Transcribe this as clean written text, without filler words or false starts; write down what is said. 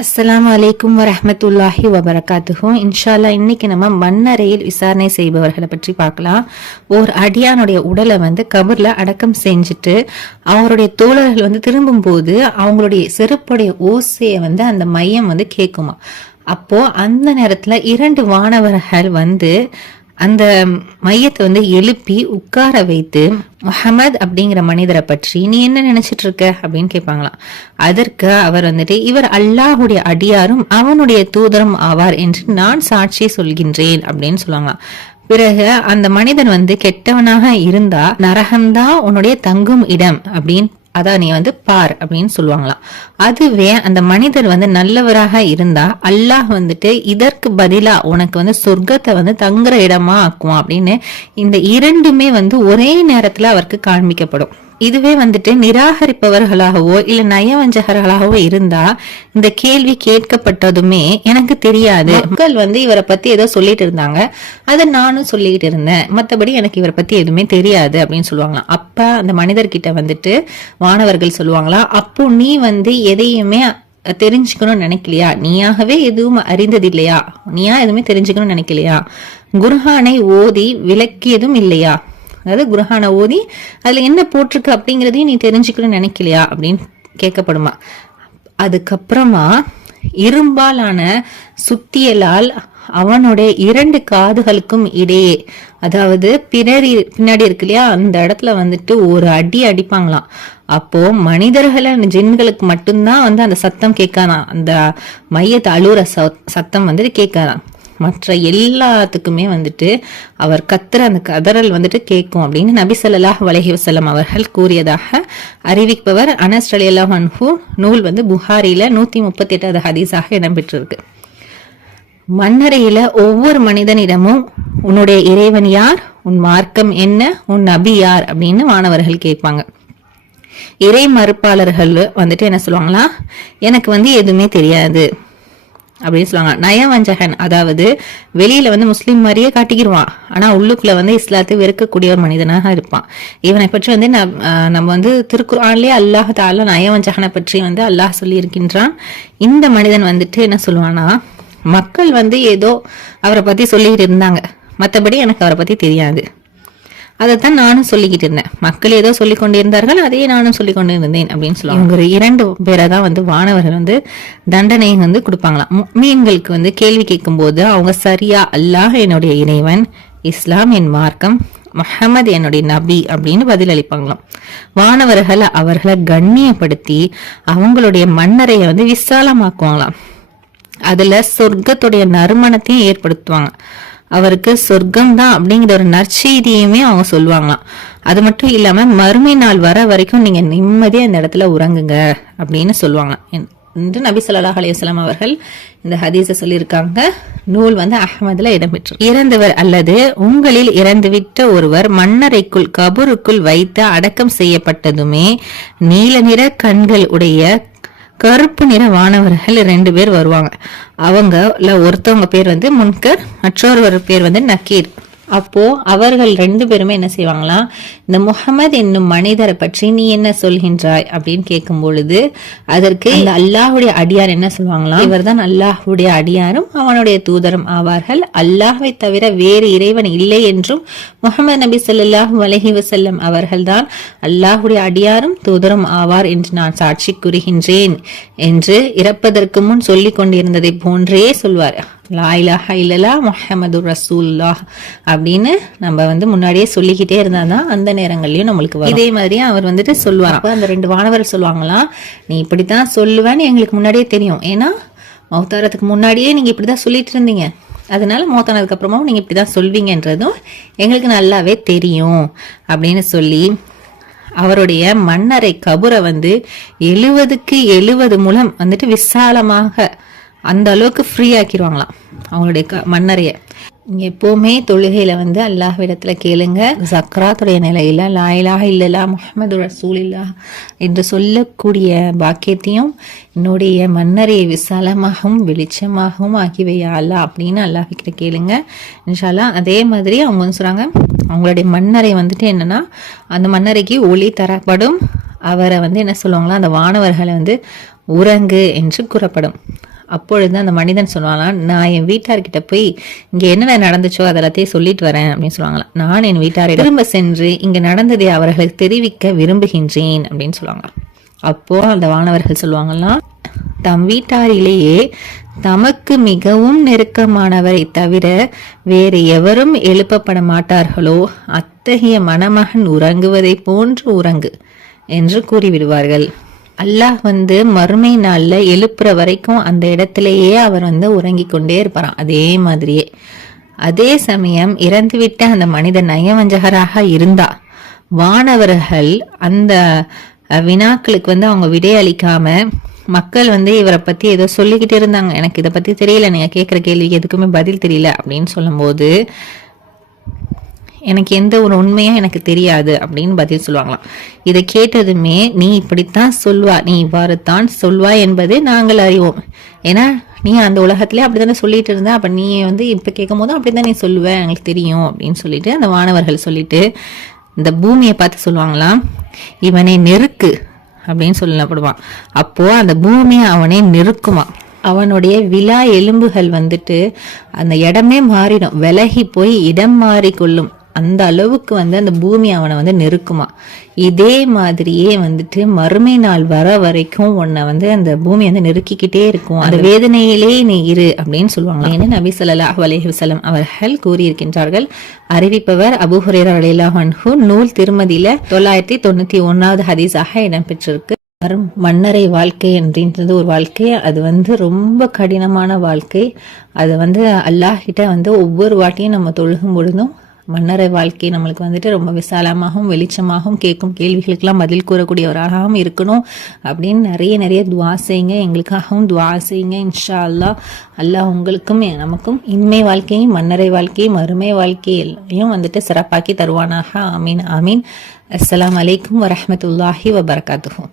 அஸ்ஸலாமு அலைக்கும் வரஹ்மத்துல்லாஹி வபரகாத்துஹு. இன்ஷா அல்லாஹ் இன்னைக்கு நம்ம மண்ணறையில் விசாரணை செய்பவர்களை பற்றி பார்க்கலாம். ஒரு அடியானுடைய உடலை கபர்ல அடக்கம் செஞ்சுட்டு அவருடைய தோழர்கள் திரும்பும் போது அவங்களுடைய செருப்புடைய ஓசையை அந்த மையம் கேட்குமா. அப்போ அந்த நேரத்துல 2 வானவர்கள் அந்த மையத்தை எழுப்பி உட்கார வைத்து முஹம்மது அப்படிங்கிற மனிதரை பற்றி நீ என்ன நினைச்சிட்டு இருக்க அப்படின்னு கேட்பாங்களாம். அதற்கு அவர் இவர் அல்லாஹுடைய அடியாரும் அவனுடைய தூதரும் ஆவார் என்று நான் சாட்சி சொல்கின்றேன் அப்படின்னு சொல்லுவாங்களாம். பிறகு அந்த மனிதன் கெட்டவனாக இருந்தா நரகம்தான் உன்னுடைய தங்கும் இடம் அப்படின்னு அதான் நீ பார் அப்படின்னு சொல்லுவாங்களாம். அதுவே அந்த மனிதர் நல்லவராக இருந்தா அல்லாஹ் இதற்கு பதிலா உனக்கு சொர்க்கத்தை தங்குற இடமா ஆக்குவான் அப்படின்னு இந்த இரண்டுமே ஒரே நேரத்துல அவருக்கு காண்பிக்கப்படும். இதுவே நிராகரிப்பவர்களாகவோ இல்ல நயவஞ்சகர்களாகவோ இருந்தா இந்த கேள்வி கேட்கப்பட்டதுமே எனக்கு தெரியாது, மக்கள் இவரை பத்தி ஏதோ சொல்லிட்டு இருந்தாங்க, அதை நானும் சொல்லிட்டு இருந்தேன், மத்தபடி எனக்கு இவரை பத்தி எதுவுமே தெரியாது அப்படின்னு சொல்லுவாங்களாம். அப்ப அந்த மனிதர்கிட்ட வானவர்கள் சொல்லுவாங்களா, அப்போ நீ எதையுமே தெரிஞ்சுக்கணும்னு நினைக்கலையா, நீயாகவே எதுவும் அறிந்தது இல்லையா, நீயா எதுவுமே தெரிஞ்சுக்கணும்னு நினைக்கலையா, குர்ஆனை ஓதி விளக்கியதும் இல்லையா, அதாவது குர்ஆனை ஓதி அதுல என்ன போட்டிருக்கு அப்படிங்கறதையும் நீ தெரிஞ்சுக்கணும்னு நினைக்கலையா அப்படின்னு கேட்கப்படுமா. அதுக்கப்புறமா இரும்பாலான சுத்தியலால் அவனுடைய 2 காதுகளுக்கும் இடையே, அதாவது பின்னாடி இருக்கு இல்லையா, அந்த இடத்துல ஒரு அடி அடிப்பாங்களாம். அப்போ மனிதர்கள் ஜின்களுக்கு மட்டும்தான் அந்த சத்தம் கேட்காதான், அந்த மையத்தை அழுற சத்தம் கேட்காதான். மற்ற எல்லாத்துக்குமே அவர் கத்துற அந்த கதறல் கேட்கும் அப்படின்னு நபி ஸல்லல்லாஹு அலைஹி வஸல்லம் அவர்கள் கூறியதாக அறிவிப்பவர் அனஸ் ரலியல்லாஹு அன்ஹு. நூல் புகாரில 138வது ஹதீஸாக இடம்பெற்றிருக்கு. மண்ணறையில ஒவ்வொரு மனிதனிடமும் உன்னுடைய இறைவன் யார், உன் மார்க்கம் என்ன, உன் நபி யார் அப்படின்னு மாணவர்கள் கேட்பாங்க. இறை மறுப்பாளர்கள் என்ன சொல்லுவாங்களா, எனக்கு எதுவுமே தெரியாது அப்படின்னு சொல்லுவாங்க. நயவஞ்சகன், அதாவது வெளியில முஸ்லீம் மாதிரியே காட்டிக்கிடுவான், ஆனா உள்ளுக்குள்ள இஸ்லாத்தை வெறுக்கக்கூடிய ஒரு மனிதனாக இருப்பான். இவனை பற்றி நம்ம திருக்குர்ஆன்லயே அல்லாஹ் தஆலா நயவஞ்சகனை பற்றி அல்லாஹ் சொல்லி இருக்கின்றான். இந்த மனிதன் என்ன சொல்லுவானா, மக்கள் ஏதோ அவரை பத்தி சொல்லிக்கிட்டு இருந்தாங்க, மத்தபடி எனக்கு அவரை பத்தி தெரியாது, அதைத்தான் நானும் சொல்லிக்கிட்டு இருந்தேன், மக்கள் ஏதோ சொல்லிக் கொண்டிருந்தார்கள், அதையே நானும் சொல்லிக் கொண்டு இருந்தேன் அப்படின்னு சொல்லுவாங்க. இவங்க 2 பேரை தான் வானவர்கள் தண்டனை கொடுப்பாங்களாம். முஃமின்களுக்கு கேள்வி கேட்கும் போது அவங்க சரியா அல்லாஹ் என்னுடைய இறைவன், இஸ்லாம் என் மார்க்கம், முஹம்மது என்னுடைய நபி அப்படின்னு பதில் அளிப்பாங்களாம். வானவர்கள் அவர்களை கண்ணியப்படுத்தி அவங்களுடைய மண்ணறைய விசாலமாக்குவாங்களாம். அதுல சொர்க்கத்துடைய நறுமணத்தையும் ஏற்படுத்துவாங்க. அவருக்கு சொர்க்கம் தான் அப்படிங்கிற ஒரு நற்செய்தியுமே அவங்க சொல்லுவாங்களாம். அது மட்டும் இல்லாம மறுமை நாள் வர வரைக்கும் நீங்க நிம்மதியா இந்த இடத்துல உறங்குங்க அப்படின்னு சொல்லுவாங்க என்று நபி ஸல்லல்லாஹு அலைஹி வஸல்லம் அவர்கள் இந்த ஹதீஸை சொல்லியிருக்காங்க. நூல் அஹ்மதுல இடம்பெற்று. இறந்தவர் அல்லது உங்களில் இறந்துவிட்ட ஒருவர் மண்ணறைக்குள் கபருக்குள் வைத்து அடக்கம் செய்யப்பட்டதுமே நீல நிற கண்கள் உடைய கருப்பு நிற வானவர்கள் 2 பேர் வருவாங்க. அவங்கல ஒருத்தவங்க பேர் முன்கர், மற்றொரு பேர் நக்கீர். அப்போ அவர்கள் 2 பேருமே என்ன செய்வாங்களாம், இந்த முஹம்மது என்னும் மனிதரை பற்றி நீ என்ன சொல்கின்றாய் அப்படின்னு கேட்கும் பொழுது அதற்கு இந்த அல்லாஹுடைய அடியார் என்ன சொல்லுவாங்களாம், இவர் தான் அல்லாஹுடைய அடியாரும் அவனுடைய தூதரும் ஆவார்கள், அல்லாஹ்வை தவிர வேறு இறைவன் இல்லை என்றும் முஹம்மது நபி ஸல்லல்லாஹு அலைஹி வஸல்லம் அவர்கள் தான் அல்லாஹுடைய அடியாரும் தூதரும் ஆவார் என்று நான் சாட்சி கூறுகின்றேன் என்று இறப்பதற்கு முன் சொல்லிக் கொண்டிருந்ததை போன்றே சொல்வார். லா இலாஹ இல்லல்லாஹ் முஹம்மதுர் ரசூலுல்லாஹ் அப்படின்னு நம்ம முன்னாடியே சொல்லிக்கிட்டே இருந்தாதான் அந்த நேரங்கள்லயும் நம்மளுக்கு வரும். இதே மாதிரி அவர் சொல்லுவார். அப்ப அந்த 2 வானவர் சொல்லுவாங்களாம், நீ இப்படித்தான் சொல்லுவேன்னு எங்களுக்கு முன்னாடியே தெரியும், ஏன்னா மௌத்தாரத்துக்கு முன்னாடியே நீங்க இப்படிதான் சொல்லிட்டு இருந்தீங்க, அதனால மௌத்தானதுக்கு அப்புறமாவும் நீங்க இப்படிதான் சொல்வீங்கன்றதும் எங்களுக்கு நல்லாவே தெரியும் அப்படின்னு சொல்லி அவருடைய மண்ணறை கபுரை 70க்கு 70 முழம் விசாலமாக அந்த அளவுக்கு ஃப்ரீ ஆக்கிடுவாங்களாம் அவங்களுடைய மண்ணறைய. எப்பவுமே தொழுகையில அல்லாஹ்விடத்துல கேளுங்க, சக்ராத்துடைய நிலையில லா இலாஹ இல்லல்லாஹ் முஹம்மது ரசூலுல்லாஹ் என்று சொல்லக்கூடிய பாக்கியத்தையும் என்னுடைய மண்ணறையை விசாலமாகவும் வெளிச்சமாகவும் ஆக்கிவையா அல்லாஹ் அப்படின்னு அல்லாஹ் கிட்ட கேளுங்க. இன்ஷா அல்லாஹ். அதே மாதிரி அவங்க சொல்றாங்க, அவங்களுடைய மண்ணறை என்னன்னா அந்த மண்ணறைக்கு ஒளி தரப்படும், அவரை வந்து என்ன சொல்லுவாங்களா, அந்த வானவர்களை வந்து உறங்கு என்று கூறப்படும். அப்பொழுது அந்த மனிதன் சொல்லுவாங்களாம், நான் என் வீட்டார்கிட்ட போய் இங்கே என்னென்ன நடந்துச்சோ அதெல்லாத்தையும் சொல்லிட்டு வரேன் அப்படின்னு சொல்லுவாங்களாம். நான் என் வீட்டாரை திரும்ப சென்று இங்கே நடந்ததை அவர்களுக்கு தெரிவிக்க விரும்புகின்றேன் அப்படின்னு சொல்லுவாங்களாம். அப்போ அந்த வானவர்கள் சொல்லுவாங்களாம், தம் வீட்டாரிலேயே தமக்கு மிகவும் நெருக்கமானவரை தவிர வேறு எவரும் எழுப்பப்பட மாட்டார்களோ அத்தகைய மணமகன் உறங்குவதை போன்று உறங்கு என்று கூறிவிடுவார்கள். அல்லாஹ் வந்து மறுமை நாள்ல எழுப்புற வரைக்கும் அந்த இடத்திலேயே அவர் வந்து உறங்கி கொண்டே இருப்பாராம். அதே மாதிரியே அதே சமயம் இறந்துவிட்ட அந்த மனிதன் நயவஞ்சகராக இருந்தா வானவர்கள் அந்த வினாக்களுக்கு வந்து அவங்க விடையளிக்காம மக்கள் வந்து இவரை பத்தி ஏதோ சொல்லிக்கிட்டு இருந்தாங்க, எனக்கு இதை பத்தி தெரியல, நீங்க கேட்குற கேள்விக்கு எதுக்குமே பதில் தெரியல அப்படின்னு சொல்லும்போது எனக்கு எந்த ஒரு உண்மையும் எனக்கு தெரியாது அப்படின்னு பதில் சொல்லுவாங்களாம். இதை கேட்டதுமே நீ இப்படித்தான் சொல்வா, நீ இவ்வாறு தான் சொல்வா என்பதை நாங்கள் அறிவோம். ஏன்னா நீ அந்த உலகத்திலே அப்படித்தானே சொல்லிட்டு இருந்த, அப்ப நீ வந்து இப்ப கேட்கும் போதும் அப்படித்தான் நீ சொல்லுவ, எங்களுக்கு தெரியும் அப்படின்னு சொல்லிட்டு அந்த வானவர்கள் சொல்லிட்டு இந்த பூமியை பார்த்து சொல்லுவாங்களாம், இவனை நெருக்கு அப்படின்னு சொல்லப்படுவான். அப்போ அந்த பூமி அவனை நெருக்குமா, அவனுடைய விலா எலும்புகள் வந்துட்டு அந்த இடமே மாறிடும், விலகி போய் இடம் மாறிக்கொள்ளும், அந்த அளவுக்கு வந்து அந்த பூமி அவனை வந்து நெருக்குமா. இதே மாதிரியே வந்துட்டு மறுமை நாள் வர வரைக்கும் உன்னை வந்து அந்த பூமி வந்து நெருக்கிக்கிட்டே இருக்கும், அந்த வேதனையிலே நீ இரு அப்படின்னு சொல்லுவாங்க. ஏன்னா நபி ஸல்லல்லாஹு அலைஹி வஸல்லம் அவர்கள் கூறியிருக்கின்றார்கள். அறிவிப்பவர் அபூ ஹுரைரா ரலியல்லாஹு அன்ஹு. நூல் திருமதியில 991வது ஹதீஸாக இடம்பெற்றிருக்கு. மன்னரை வாழ்க்கை அப்படின்றது ஒரு வாழ்க்கை, அது வந்து ரொம்ப கடினமான வாழ்க்கை. அது வந்து அல்லாஹ் கிட்ட வந்து ஒவ்வொரு வாட்டியும் நம்ம தொழுகும் பொழுதும் மன்னரை வாழ்க்கை நம்மளுக்கு வந்துட்டு ரொம்ப விசாலமாகவும் வெளிச்சமாகவும் கேட்கும் கேள்விகளுக்கெல்லாம் பதில் கூறக்கூடியவராகவும் இருக்கணும் அப்படின்னு நிறைய துவா செய்யுங்க. எங்களுக்காகவும் துவா செய்யுங்க. இன்ஷா அல்லாஹ் அல்லாஹ் உங்களுக்கும் நமக்கும் இன்மை வாழ்க்கையும் மன்னரை வாழ்க்கையும் மறுமை வாழ்க்கையையும் வந்துட்டு சிறப்பாக்கி தருவானாக. ஆமீன் ஆமீன். அஸ்ஸலாமு அலைக்கும் வரஹ்மத்துல்லாஹி வபரகாத்துஹு.